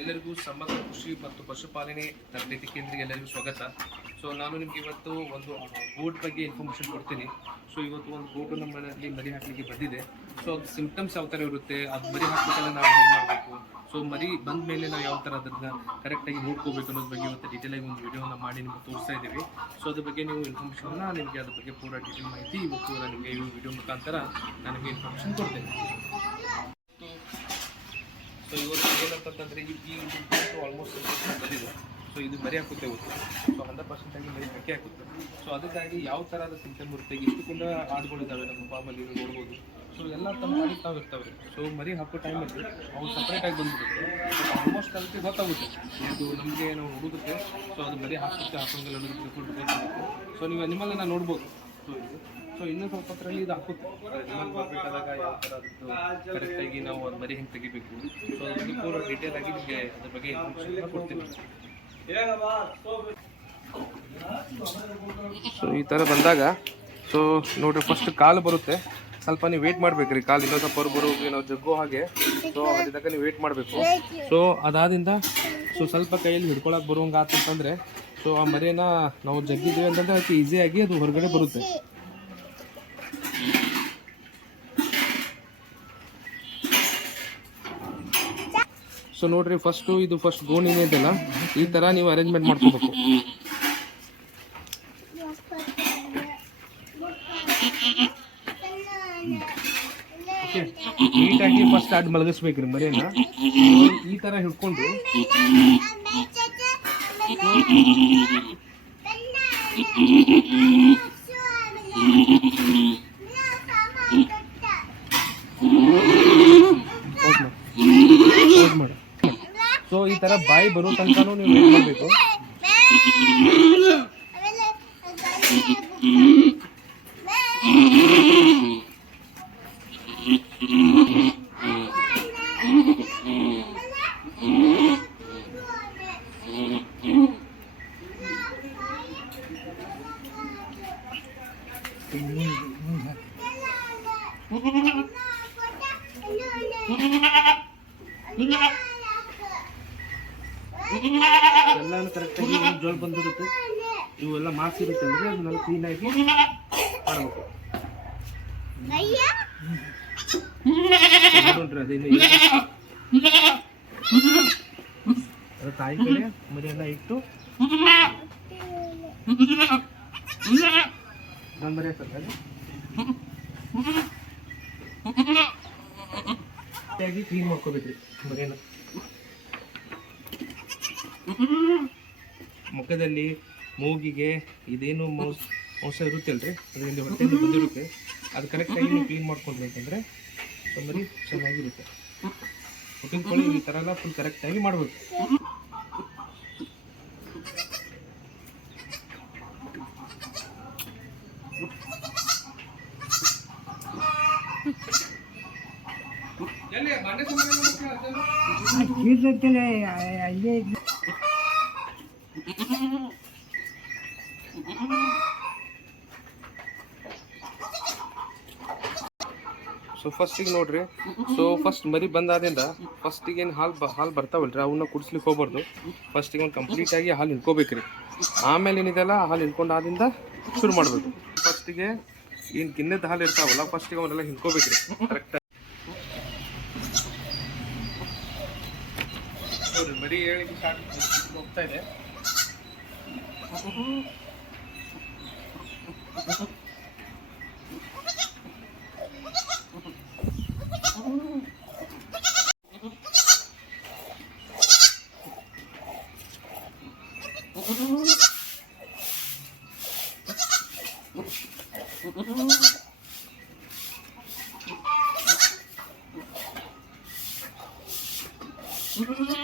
ಎಲ್ಲರಿಗೂ ಸಮಗ್ರ ಕೃಷಿ ಮತ್ತು ಪಶುಪಾಲನೆ ತರಬೇತಿ ಕೇಂದ್ರಕ್ಕೆ ಎಲ್ಲರಿಗೂ ಸ್ವಾಗತ. ಸೊ ನಾನು ನಿಮ್ಗೆ ಇವತ್ತು ಒಂದು ಬೋಟ್ ಬಗ್ಗೆ ಇನ್ಫಾರ್ಮೇಷನ್ ಕೊಡ್ತೀನಿ. ಸೊ ಇವತ್ತು ಒಂದು ಬೋಟು ನಮ್ಮ ಮರಿ ಹಾಕಲಿಕ್ಕೆ ಬಂದಿದೆ. ಸೊ ಅದು ಸಿಂಪ್ಟಮ್ಸ್ ಯಾವ ಥರ ಇರುತ್ತೆ, ಅದು ಮರಿ ಹಾಕಬೇಕಲ್ಲ ನಾವು ಏನು ಮಾಡಬೇಕು? ಸೊ ಮರಿ ಬಂದ ಮೇಲೆ ನಾವು ಯಾವ ಥರ ಅದನ್ನ ಕರೆಕ್ಟಾಗಿ ನೋಡ್ಕೋಬೇಕು ಅನ್ನೋದ್ರ ಬಗ್ಗೆ ಇವತ್ತು ಡೀಟೇಲಾಗಿ ಒಂದು ವಿಡಿಯೋನ ಮಾಡಿ ನಿಮ್ಗೆ ತೋರಿಸ್ತಾ ಇದ್ದೀವಿ. ಸೊ ಅದ್ರ ಬಗ್ಗೆ ನೀವು ಇನ್ಫಾರ್ಮೇಷನ್ನ ನಿಮಗೆ ಅದ್ರ ಬಗ್ಗೆ ಪೂರ ಡೀಟೇಲ್ ಮಾಹಿತಿ, ಇವತ್ತು ನಿಮಗೆ ಈ ವಿಡಿಯೋ ಮುಖಾಂತರ ನನಗೆ ನಿಮಗೆ ಇನ್ಫಾರ್ಮೇಷನ್ ಕೊಡ್ತೇನೆ. ಸೊ ಇವತ್ತು ಏನಂತಂದ್ರೆ ಈ ಈ ಆಲ್ಮೋಸ್ಟ್ ಬಂದಿದೆ. ಸೊ ಇದು ಮರಿ ಹಾಕುತ್ತೆ ಇವತ್ತು ಸೊ ಹಂಡ್ರೆಡ್ ಪರ್ಸೆಂಟ್ ಆಗಿ ಮರಿ ಹಾಕಿ ಹಾಕುತ್ತೆ. ಸೊ ಅದಕ್ಕಾಗಿ ಯಾವ ಥರದ ಸಿಂಟಮ್ ಇರುತ್ತೆ ಇಷ್ಟು ಕೂಡ ಆಡುಗಳಿದ್ದಾವೆ ನಮ್ಮ ಫಾರ್ಮಲ್ಲಿ ನೋಡ್ಬೋದು. ಸೊ ಎಲ್ಲ ತಮ್ಮ ತಾವು ಇರ್ತಾವೆ ಸೊ ಮರಿ ಹಾಕೋ ಟೈಮಲ್ಲಿ ಅವು ಸಪ್ರೇಟಾಗಿ ಬಂದ್ಬಿಡುತ್ತೆ. ಆಲ್ಮೋಸ್ಟ್ ಅದಕ್ಕೆ ಗೊತ್ತಾಗುತ್ತೆ. ಇದು ನಮಗೆ ನಾವು ಹುಡುಗುತ್ತೆ ಸೊ ಅದು ಮರಿ ಹಾಕುತ್ತೆ, ಹಾಕೋಂಗಿಲ್ಲ ಅನ್ನೋದು ಸೊ ನೀವು ಅನಿಮಲ್ನ ನೋಡ್ಬೋದು. ಸೊ ಇದು. ಸೊ ಇನ್ನೂ ಸ್ವಲ್ಪ ಹೊತ್ತರಲ್ಲಿ ಇದು ಹಾಕುತ್ತೆ. ಅನಿಮಲ್ ಬರಬೇಕಾದಾಗ ಯಾವ ಥರ ಅದಕ್ಕೆ ಕರೆಕ್ಟಾಗಿ ನಾವು ಅದು ಮರಿ ಹೆಂಗೆ ತೆಗಿಬೇಕು? ಸೊ ಅದಕ್ಕೆ ಪೂರ ಡೀಟೇಲ್ ಆಗಿ ನಿಮಗೆ ಅದ್ರ ಬಗ್ಗೆ ಇನ್ಫಾರ್ಮೇಷನ್ ಕೊಡ್ತೀನಿ. ಸೊ ಈ ಥರ ಬಂದಾಗ ಸೊ ನೋಡಿರಿ ಫಸ್ಟ್ ಕಾಲು ಬರುತ್ತೆ. ಸ್ವಲ್ಪ ನೀವು ವೇಟ್ ಮಾಡ್ಬೇಕ್ರಿ ಕಾಲು ಇನ್ನೊಂದು ಸ್ವಲ್ಪ ಬರು ಬರೋ ನಾವು ಜಗ್ಗೋ ಹಾಗೆ. ಸೊ ಅದಿದ್ದಾಗ ನೀವು ವೇಟ್ ಮಾಡಬೇಕು. ಸೊ ಅದಾದಿಂದ ಸೊ ಸ್ವಲ್ಪ ಕೈಯಲ್ಲಿ ಹಿಡ್ಕೊಳಕ್ಕೆ ಬರುವಂಗೆ ಆತಂತಂದ್ರೆ ಸೊ ಆ ಮರಿನ ನಾವು ಜಗ್ಗಿದ್ದೀವಿ ಅಂತಂದ್ರೆ ಅದಕ್ಕೆ ಈಸಿಯಾಗಿ ಅದು ಹೊರಗಡೆ ಬರುತ್ತೆ. ಸೊ ನೋಡ್ರಿ ಫಸ್ಟು ಇದು ಫಸ್ಟ್ ಗೋಣಿನೇ ಇದೆಲ್ಲ ಈ ಥರ ನೀವು ಅರೇಂಜ್ಮೆಂಟ್ ಮಾಡ್ಕೋಬೇಕು. ನೀಟಾಗಿ ಫಸ್ಟ್ ಅದು ಮಲಗಿಸ್ಬೇಕ್ರಿ ಮರಿಯನ್ನ ಈ ಥರ ಹಿಡ್ಕೊಂಡು ಪೌಸ್ ಮಾಡಿ ಪೌಸ್ ಮಾಡಿ ಸೊ ಈ ಥರ ಬಾಯಿ ಬರೋ ತನಕನೂ ನೀವು ವೇಟ್ ಮಾಡಬೇಕು ಎಲ್ಲಾನು ಕರೆಕ್ಟಾಗಿ ಜೋಳ ಬಂದಿರುತ್ತೆ. ಇವೆಲ್ಲ ಮಾರ್ಕ್ಸ್ ಅಂದರೆ ಅದನ್ನೆಲ್ಲ ಕ್ಲೀನಾಗಿ ಮಾಡಬೇಕು. ನೋಡ್ರಿ ಅದೇನು ಅದು ತಾಯಿ ಕಡೆ ಮರಿಯೆಲ್ಲ ಇಟ್ಟು ನಾನು ಮರಿ ಹಾಕಲ್ಲ ಕ್ಲೀನ್ ಮಾಡ್ಕೋಬೇಕ್ರಿ ಮರಿಯನ್ನ ಮುಖದಲ್ಲಿ ಮೂಗಿಗೆ ಇದೇನು ಮೌಸ್ ಮೋಸ ಇರುತ್ತಲ್ರಿ? ಅದರಿಂದ ಹೊಟ್ಟೆಯಿಂದ ಬಂದಿರುತ್ತೆ. ಅದು ಕರೆಕ್ಟಾಗಿ ನೀವು ಕ್ಲೀನ್ ಮಾಡ್ಕೊಂಡ್ರಿ ಅಂತಂದರೆ ತೊಂದರೆ ಚೆನ್ನಾಗಿರುತ್ತೆ. ಹುಟ್ಟಿದ್ಕೊಳ್ಳಿ ಈ ಥರ ಎಲ್ಲ ಫುಲ್ ಕರೆಕ್ಟಾಗಿ ಮಾಡಬೇಕು. ಅಲ್ಲೇ ಸೊ ಫಸ್ಟಿಗೆ ನೋಡ್ರಿ. ಸೊ ಫಸ್ಟ್ ಮರಿ ಬಂದಾದಿಂದ ಫಸ್ಟಿಗೆ ಏನು ಹಾಲು ಬ, ಹಾಲು ಬರ್ತಾವಲ್ರಿ, ಅವನ್ನ ಕುಡಿಸ್ಲಿಕ್ಕೆ ಹೋಗ್ಬಾರ್ದು. ಫಸ್ಟಿಗೆ ಒಂದು ಕಂಪ್ಲೀಟಾಗಿ ಹಾಲು ರೀ ಆಮೇಲೆ ಏನಿದೆಲ್ಲ ಹಾಲು ಹಿಂಡ್ಕೊಂಡಾದಿಂದ ಶುರು ಮಾಡಬೇಕು. ಫಸ್ಟಿಗೆ ಏನು ಗಿನ್ನದ ಹಾಲು ಇರ್ತಾವಲ್ಲ ಫಸ್ಟಿಗೆ ಅವನ್ನೆಲ್ಲ ಹಿಂಕೋಬೇಕ್ರಿ ಕರೆಕ್ಟ್ ನೋಡ್ರಿ ಮರಿ ಹೇಳಿ ಹೋಗ್ತಾ ಇದೆ. Mm-hmm.